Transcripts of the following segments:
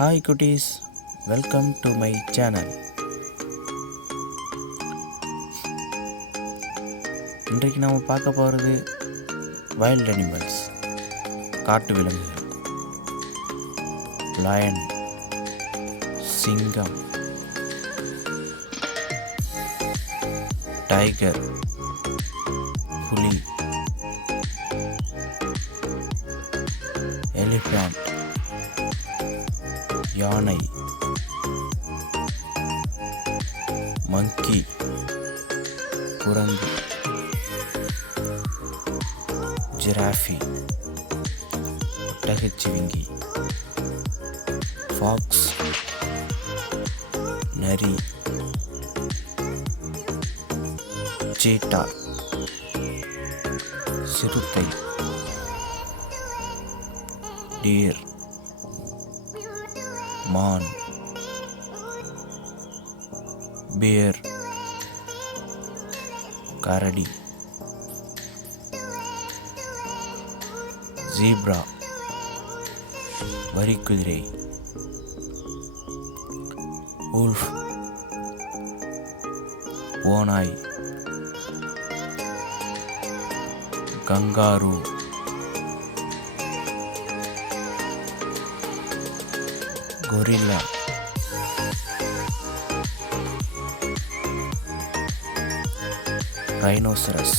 Hi குட்டீஸ், welcome to my channel. இன்றைக்கு நாம் பார்க்க போகிறது வைல்ட் அனிமல்ஸ், காட்டு விலங்குகள். லயன், சிங்கம், டைகர், புலி, எலிஃபண்ட், யானை, மங்கி, குரங்கு, ஜிராஃபி, ஒட்டகச்சிவிங்கி, ஃபாக்ஸ், நரி, சீட்டா, சிறுத்தை, டீர், மான், பியர், கரடி, ஜீப்ரா, வரிக்குதிரை, உல்ஃப், ஓநாய், கங்காரு, கொரில்லா, ரைனோசரஸ்,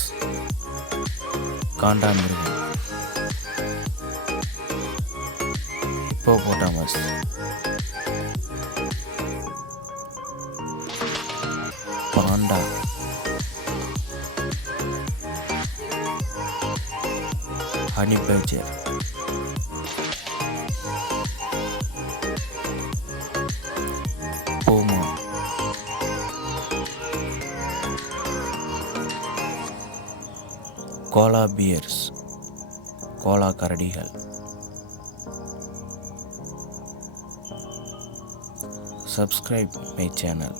காண்டாமிருகம், hippopotamus, panda, honey badger, puma, koala bears, koala கரடிகள். Subscribe my channel.